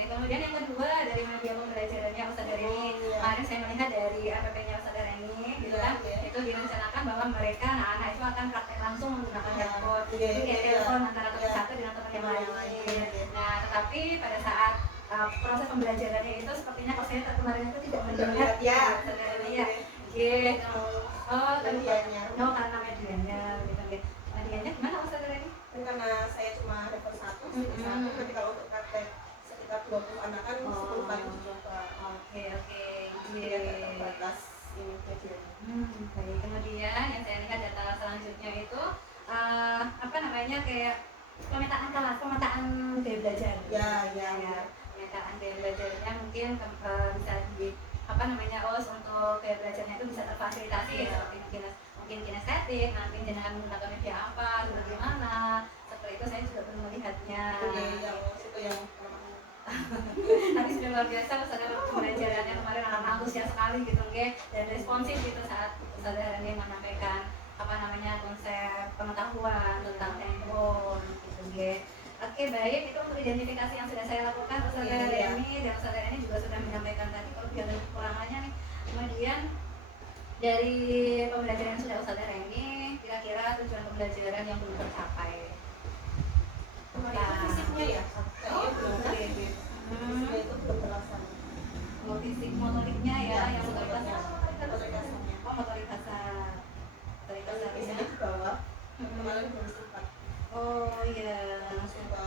Kemudian yang kedua dari media pembelajarannya Ustazah Dani. Kemarin saya melihat dari APP-nya Ustazah Dani gitu kan, itu direncanakan bahwa mereka anak-anak itu akan praktek langsung menggunakan handphone. Jadi kayak telepon antara teman satu dengan teman yang lain. Nah, tetapi pada saat proses pembelajarannya itu sepertinya kalau saya kemarin itu tidak mendengar ya. Iya. Oh, Medianya. oh karena medianya gitu ya. Medianya gimana Ustazah Dani? Dan karena saya cuma level 1, nanti kalau untuk praktek sekitar 20 anak kan 10 kali dicoba. Oke. Jadi agak terbatas ini medianya. Baik. Kemudian yang saya lihat data selanjutnya itu apa namanya kayak pemetaan kelas, pemetaan gaya belajar. Ya. Pemetaan gaya belajarnya mungkin bisa di apa namanya untuk gaya belajarnya itu bisa terfasilitasi seperti mungkin kinestetik, nanti dengan menggunakan media apa, bagaimana. Seperti itu saya juga belum melihatnya. Itu yang Tapi sudah luar biasa Ustazah pembelajarannya kemarin anak antusias sekali gitu dan responsif gitu saat Ustazah Dani menyampaikan apa namanya konsep pengetahuan tentang handphone gitu. Oke, baik, itu untuk identifikasi yang sudah saya lakukan Ustazah Dani, dan Ustazah Dani juga sudah menyampaikan tadi kelebihan dan kekurangannya nih. Kemudian dari pembelajaran yang sudah Ustazah Dani, kira-kira tujuan pembelajaran yang belum tercapai. fisiknya ya. Kayaknya belum. Fisiknya itu belum terlaksana. Fisik motoriknya ya, yang motoritasnya Motoritasnya. Oh, motoritasnya. Biasanya di bawah. Kemarin belum sempat. Oh iya. Langsung ke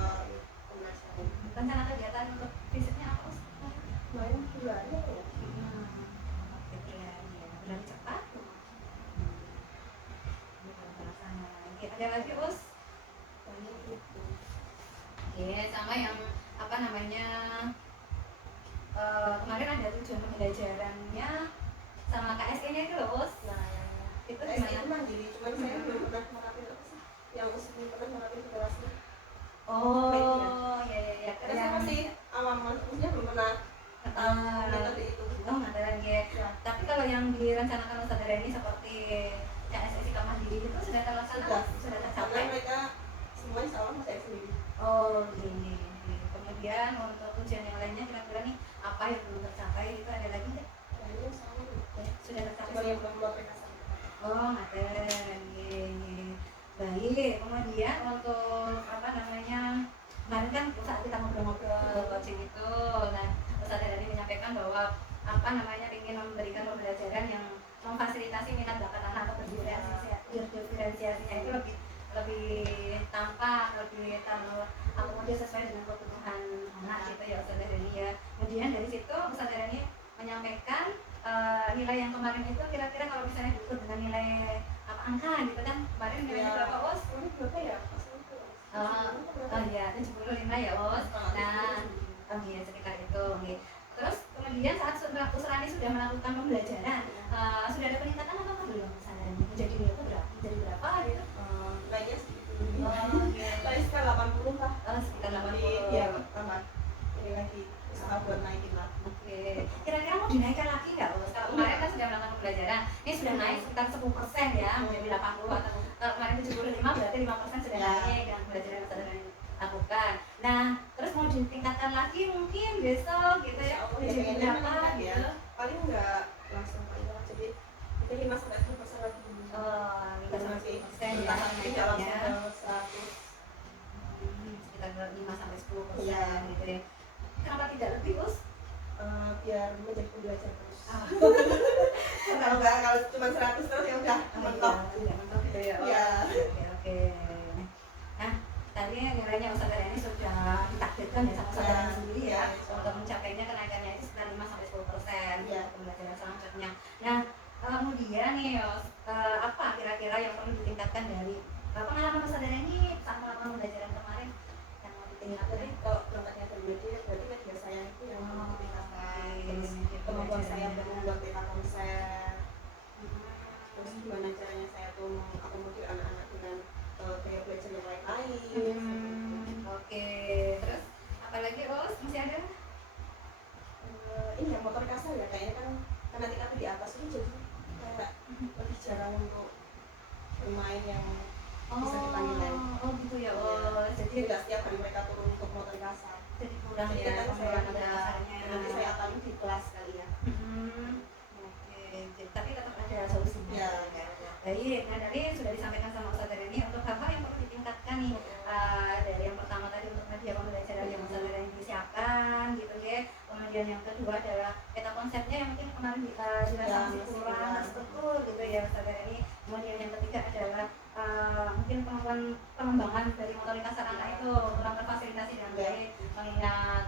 pembelajaran. Rencana kegiatan untuk fisiknya apa Ustaz? Kemarin bulannya ya. Oke, ya. Berarti cepat. Oke, ada lagi Us? Banyak itu. Oke, sama yang apa namanya kemarin ada tujuan pembelajarannya sama KSE-nya itu loh Nah, itu itu gimana? mandiri, cuman saya belum pernah menerapin apa sih yang usul pernah menerapin ke Gini. Kemudian untuk tujuan yang lainnya kira-kira nih apa yang belum tercapai itu ada lagi nggak? Kayaknya sama deh. Sudah tercapai Cuma yang semua? belum motorik kasar. Oh, ngaten. Gini. Baik, kemudian untuk apa namanya? Kemarin kan saat kita ngobrol-ngobrol coaching itu, nah Ustazah tadi menyampaikan bahwa apa namanya ingin memberikan pembelajaran yang memfasilitasi minat bakat anak atau berdiferensiasinya itu lebih lebih tampak, lebih akomodir sesuai dengan kebutuhan anak gitu ya Ustazah Dani ya. Kemudian dari situ Ustazah Dani menyampaikan nilai yang kemarin itu kira-kira kalau misalnya diukur dengan nilai apa angka gitu kan kemarin nilainya berapa Os? Berapa ya? Oh iya 75 ya Os. Nah, oh iya sekitar itu. Oke. Terus kemudian saat Usrani sudah melakukan pembelajaran, sudah ada peningkatan apa belum misalnya menjadi berapa menjadi berapa gitu? Naiknya segitu. Oh, oke. Naik sekitar 80 lah. Sekitar Jadi 80. ya pertama ini lagi usaha buat naikin lah. Oke. Kira-kira mau dinaikkan lagi nggak Bos? Kalau kemarin kan sudah melakukan pembelajaran, ini sudah naik sekitar 10% ya menjadi 80 atau kalau kemarin 75 berarti 5% sudah naik dengan pembelajaran yang sudah lakukan. Nah, terus mau ditingkatkan lagi mungkin besok gitu ya? Menjadi berapa gitu? Paling nggak langsung paling banget, jadi mungkin 5-10% lagi. Oh, Terus nanti 5-10% ya nanti nggak langsung naiknya. ke 100. Sekitar 5-10% Iya. gitu ya. Kenapa tidak lebih Bos? Biar menjadi pembelajar terus. Kalau nggak, kalau cuma 100 terus ya udah mentok. Tidak mentok gitu ya. Iya. Oke. Nah, tadi nilainya Ustazah Dani sudah ditakdirkan ya sama Ustazah Dani sendiri ya untuk mencapainya kenaikannya itu sekitar 5-10% Iya. pembelajaran selanjutnya. Nah, kemudian nih apa kira-kira yang perlu ditingkatkan dari pengalaman Ustazah Dani saat melakukan pembelajaran kemarin yang mau ditingkatkan? Jadi kalau berangkatnya terjadi berarti media saya itu yang ditingkatkan. Terus kemampuan saya untuk membuat peta konsep. Terus gimana caranya saya tuh mengakomodir anak-anak dengan gaya belajar yang lain-lain. Oke, terus apalagi Os masih ada? Ini yang motor kasar ya kayaknya kan karena tingkat di atas itu jadi kayak lebih jarang untuk bermain yang bisa kita nilai. Oh gitu ya Os. Jadi nggak setiap hari mereka turun untuk motor kasar. Jadi kurang Jadi ya kan saya penggunaan ada dasarnya. nanti saya akan di kelas kali ya. Oke, tapi tetap ada solusinya. Ya. Baik, nah tadi sudah disampaikan sama Ustazah Dani untuk hal-hal yang perlu ditingkatkan nih. Dari yang pertama tadi untuk media pembelajaran yang Ustazah Dani disiapkan gitu ya. Kemudian yang kedua adalah peta konsepnya yang mungkin kemarin dirasa masih kurang terstruktur gitu ya Ustazah Dani. Kemudian yang ketiga adalah mungkin kemampuan pengembangan dari motoritas anak itu kurang terfasilitasi dengan baik mengingat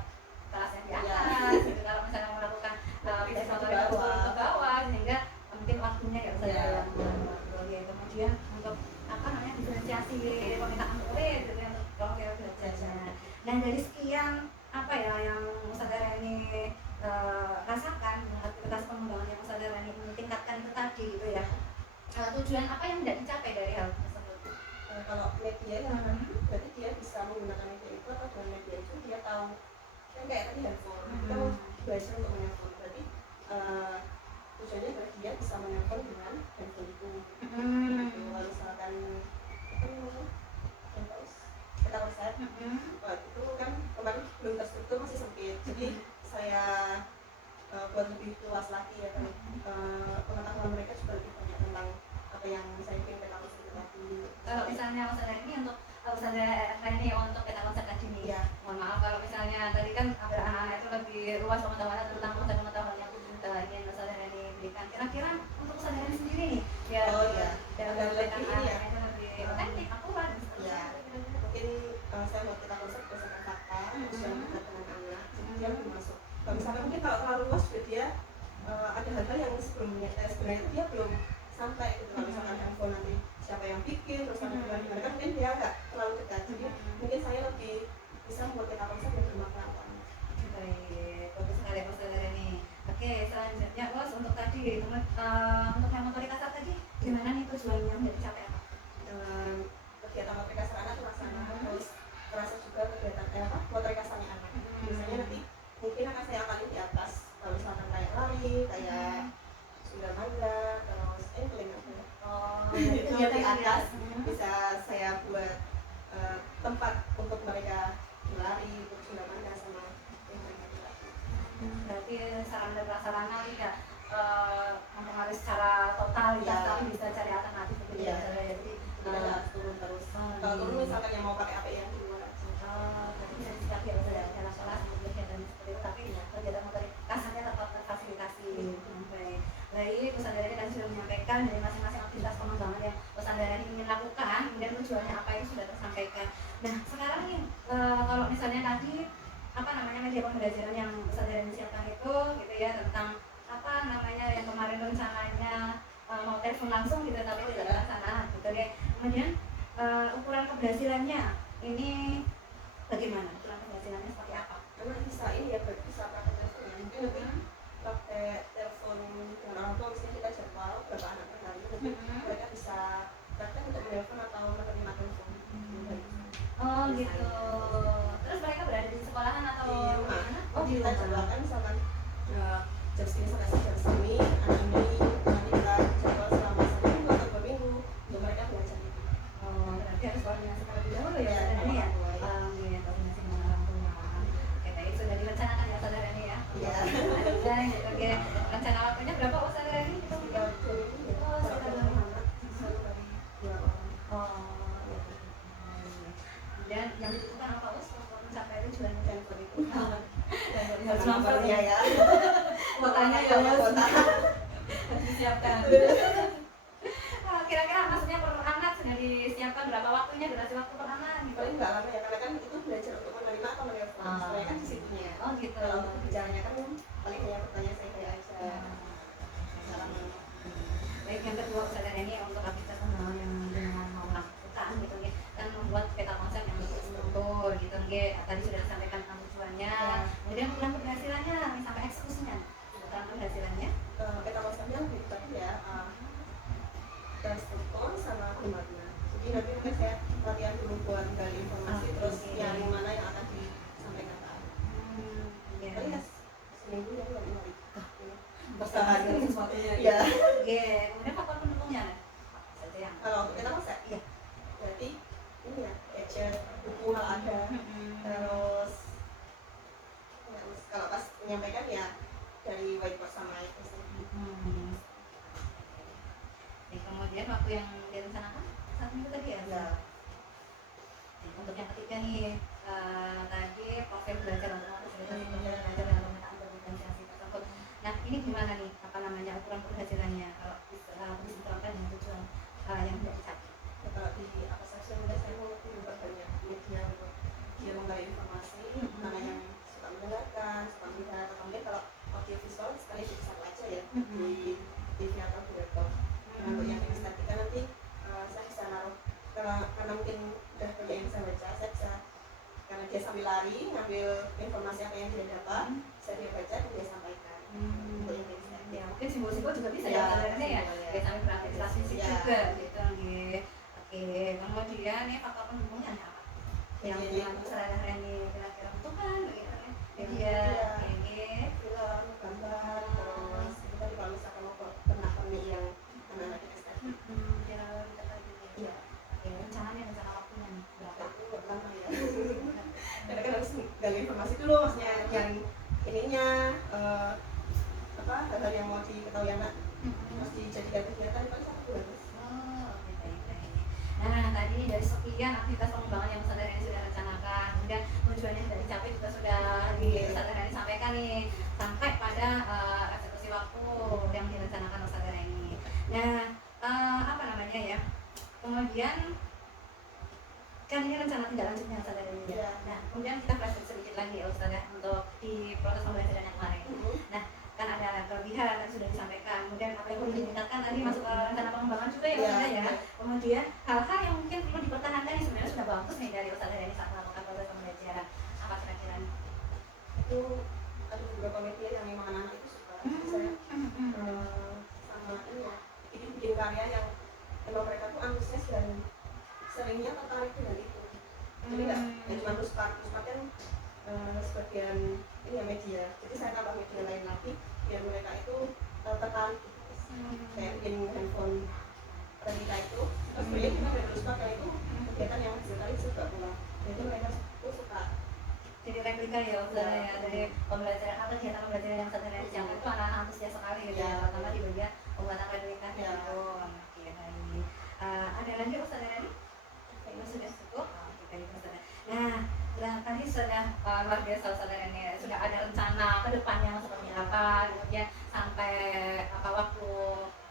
kelas yang di atas gitu. Kalau misalnya melakukan tes motoritas turun ke bawah sehingga mungkin waktunya ya Ustazah yang kemudian untuk apa namanya diferensiasi pemetaan murid gitu ya untuk kelompok belajar. Dan dari sekian apa ya yang Ustazah Rani rasakan dengan aktivitas pengembangan yang Ustazah Rani tingkatkan itu tadi gitu ya, tujuan apa yang tidak dicapai dari hal tersebut? Kalau media ya berarti dia bisa menggunakan media itu atau dengan media itu dia tahu kan kayak tadi handphone kita mau belajar untuk menelpon berarti tujuannya adalah dia bisa menelpon dengan handphone itu. Kalau misalkan apa namanya peta konsep itu kan kemarin belum terstruktur masih sempit jadi saya buat lebih luas lagi ya kan pengetahuan mereka juga lebih banyak tentang apa yang saya ingin peta konsep itu tadi. Kalau misalnya Ustazah Rani untuk peta konsep tadi nih Ya. Mohon maaf kalau misalnya tadi kan agar anak-anak itu lebih luas pengetahuan tentang pengetahuan yang ingin Ustazah Rani berikan. Kira-kira untuk Ustazah Rani sendiri nih biar dalam memberikan anak itu lebih otentik, akurat. Ya, mungkin saya buat peta konsep berdasarkan fakta, yang dekat dengan anak, jadi dia lebih masuk. Kalau misalkan mungkin kalau terlalu luas, dia ada hal-hal yang sebenarnya dia belum sampai gitu. Kalau misalkan handphone nanti siapa yang bikin, terus nanti gimana kan mungkin dia agak terlalu dekat. Jadi mungkin saya lebih bisa membuat peta konsep yang bermakna untuk anak. Baik, bagus sekali Ustazah Rani. Oke, selanjutnya Bos untuk tadi untuk yang motorik kasar tadi gimana nih tujuannya udah dicapai apa? Kegiatan motorik kasar anak terlaksana, terus terasa juga kegiatan motorik kasarnya anak. Biasanya nanti mungkin akan saya akalin di atas, kalau misalkan kayak lari, kayak sudah mangga, terus angling itu di atas bisa saya buat tempat untuk mereka berlari, berolahraga sama yang mereka berlatih. Berarti sarana dan prasarana tidak mempengaruhi secara totalitas, Iya. tapi bisa cari alternatif gitu Iya. ya. Jadi Kita nggak harus turun terus. Kalau turun misalkan yang mau pakai API yang di luar aja. berarti bisa disikapi ya misalnya jalan kelas kegiatan seperti itu, tapi kegiatan motorik kasarnya tetap terfasilitasi. Baik. Baik, pesan dari tadi sudah menyampaikan dari masing-masing aktivitas pengembangan yang pesan dari ingin lakukan, kemudian tujuannya apa itu sudah tersampaikan. Nah, sekarang nih kalau misalnya tadi apa namanya media pembelajaran yang pesan dari disiapkan itu gitu ya, tentang apa namanya yang kemarin rencananya mau telepon langsung gitu tapi tidak terlaksana gitu ya. Kemudian ukuran keberhasilannya ini bagaimana? Ukuran keberhasilannya seperti apa? Karena bisa ini ya, bisa pakai telepon ya. Mungkin nanti pakai telepon dengan orang tua, misalnya kita jadwal berapa anak per hari, nanti mereka bisa praktek untuk menelpon atau menerima telepon. Oh gitu. Terus mereka berada di sekolahan atau Di rumah. mana? Oh di Kita rumah. jadwalkan misalkan jam segini sampai jam segini anak ini nanti kita jadwal selama 1 minggu atau 2 minggu untuk mereka belajar itu. Oh, berarti harus koordinasi terlebih dahulu ya, Ya, saudara ini ya. sama orang tua, ya. Iya, koordinasi dengan orang tua. Oke, baik sudah direncanakan ya saudara ini ya. Iya. Oke, rencana waktunya berapa oh saudara ini? Tiga 2 minggu ya. Oh, Kalau sekitar dari Muhammad selalu dari 2 orang. Oh, iya. Dan yang dibutuhkan apa us untuk mencapai tujuan Telepon itu. Harus Sama nomornya ya. kuotanya ya Sama Mas. kuota. Harus disiapkan. Kira-kira maksudnya per anak sudah disiapkan berapa waktunya, durasi waktu per anak gitu? Paling nggak lama ya, karena kan itu belajar untuk menerima atau menelpon. Ah. Sebenarnya kan di situnya. Oh gitu. Kalau untuk bicaranya kan paling hanya pertanyaan saya aja. Salam. Baik, yang kedua saudara ini untuk aktivitas pengembangan yang dengan mau melakukan gitu ya, kan membuat peta konsep yang lebih struktur gitu ya. Tadi sudah disampaikan tentang tujuannya, kemudian ukuran keberhasilannya sampai eksekusinya. Ukuran keberhasilannya Kita konsepnya lebih tadi ya, terstruktur sama bermakna. Jadi nanti mungkin saya latihan dulu buat gali informasi, terus yang mana yang akan disampaikan ke anak. Paling ya seminggu ya, 2 hari. bersahaja sesuatunya. Iya. Oke, kemudian faktor pendukungnya nih. Saja yang Kalau untuk kita konsep, Iya. berarti ini ya, gadget, buku hal ada, terus kalau pas menyampaikan ya dari whiteboard sama itu sih. Kemudian waktu yang direncanakan 1 minggu tadi ya. Ya. Untuk yang ketiga nih tadi proses belajar untuk fasilitasi proses belajar dan pemetaan berpotensiasi tersebut. Nah ini gimana nih apa namanya ukuran keberhasilannya kalau bisa diterapkan dengan tujuan yang tidak dicapai? Kalau di apa section udah saya mau juga banyak media untuk dia menggali informasi, mana yang suka mendengarkan, suka melihat, atau mungkin kalau audio visual sekali di satu aja ya di TV atau di laptop. Nah, untuk yang estetika nanti saya bisa naruh karena mungkin udah banyak yang saya baca, saya bisa karena dia sambil lari ngambil informasi apa yang dia dapat, saya dia baca dan dia sampaikan. Untuk yang estetika. Ya mungkin simbol-simbol juga bisa Ya, ya sebenarnya ya. simbol, ya. Ya sambil beraktivitas fisik Ya. juga gitu nggih. Oke, kemudian nih faktor pendukungnya ada apa? Yang saudara ini kira-kira butuhkan begitu ya. Media, film, gambar, terus itu tadi kalau misalkan mau pernak-pernik yang anak-anak kita estetik. Iya. rencana waktunya nih berapa? Itu lama ya. Karena kan harus gali informasi dulu, maksudnya yang ininya apa hal-hal yang mau diketahui anak harus dijadikan kegiatan paling 1 bulan. Oh, oke, baik. Nah, tadi dari sekian aktivitas pengembangan yang saudara ini sudah rencanakan, kemudian tujuannya sudah dicapai juga sudah saudara ini sampaikan nih, sampai pada eksekusi waktu yang direncanakan oleh saudara ini. Nah, apa namanya ya? Kemudian kan ini rencana tindak lanjutnya saudara ini. Iya. Nah, kemudian kita flashback sedikit lagi ya Ustaz ya, untuk di proses pembelajaran yang kemarin. Nah, kan ada kelebihan yang sudah disampaikan, kemudian apa yang perlu ditingkatkan tadi masuk ke rencana pengembangan juga ya Ustaz ya. Kemudian hal-hal yang mungkin perlu dipertahankan yang sebenarnya sudah bagus nih dari Ustaz ini saat melakukan proses pembelajaran. Apa kira-kira? Itu ada beberapa media yang memang anak-anak itu suka. Saya sama ini ya, bikin karya yang memang mereka tuh antusias dan seringnya tertarik dengan itu. Jadi nggak cuma puspat kan sebagian ini ya media. Jadi saya tambah media lain lagi biar mereka itu tertarik. Kayak bikin handphone kita itu, terus kita dari puspat kan itu kegiatan yang menghasilkan juga pula. Jadi mereka tuh suka RWK ya Ustazah ya, dari pembelajaran apa kegiatan pembelajaran yang Ustazah siapkan itu anak-anak antusias sekali gitu ya, terutama di bagian pembuatan RWK gitu. Oke, baik. Ada lagi Ustazah Rani? Kayaknya sudah cukup. Oke, baik Ustazah. Nah, tadi sudah luar biasa Ustazah Rani ya, sudah ada rencana ke depannya seperti apa, kemudian sampai apa waktu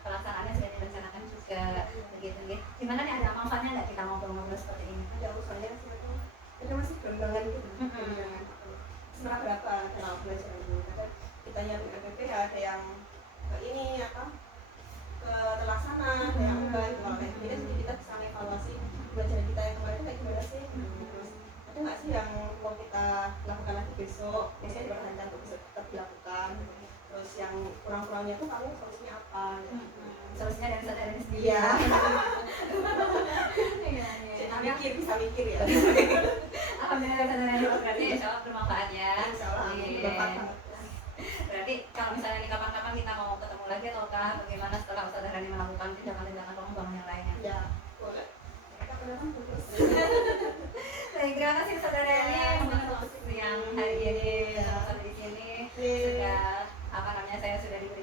pelaksanaannya sudah direncanakan juga begitu gitu. Gimana nih, ada manfaatnya nggak kita ngobrol-ngobrol seperti ini? Ada usahanya sebetulnya kita masih berkembangan gitu, berkembangan semangat berapa dalam belajar ini. Kadang kita nyari RPP ada yang ke ini apa ke terlaksana, ada yang enggak gitu. Kalau kayak gini jadi kita bisa evaluasi pelajaran kita yang kemarin kayak gimana sih. Terus ada nggak sih yang mau kita lakukan lagi besok, biasanya dipertahankan untuk bisa tetap dilakukan. Terus yang kurang-kurangnya tuh kamu solusinya apa gitu. Solusinya dari Ustazah Rani sendiri. Iya. Bisa mikir ya. Alhamdulillah Ustazah Rani, berarti insya Allah bermanfaat ya. Insya Allah Iya. bermanfaat banget. Berarti kalau misalnya nih kapan-kapan kita mau ketemu lagi ataukah bagaimana setelah Ustazah Rani melakukan tindakan-tindakan pengembangan yang lainnya? Ya, boleh. Kapan-kapan terus. Baik, terima kasih Ustazah Rani untuk yang hari ini bersama di sini. Sudah saya sudah diberi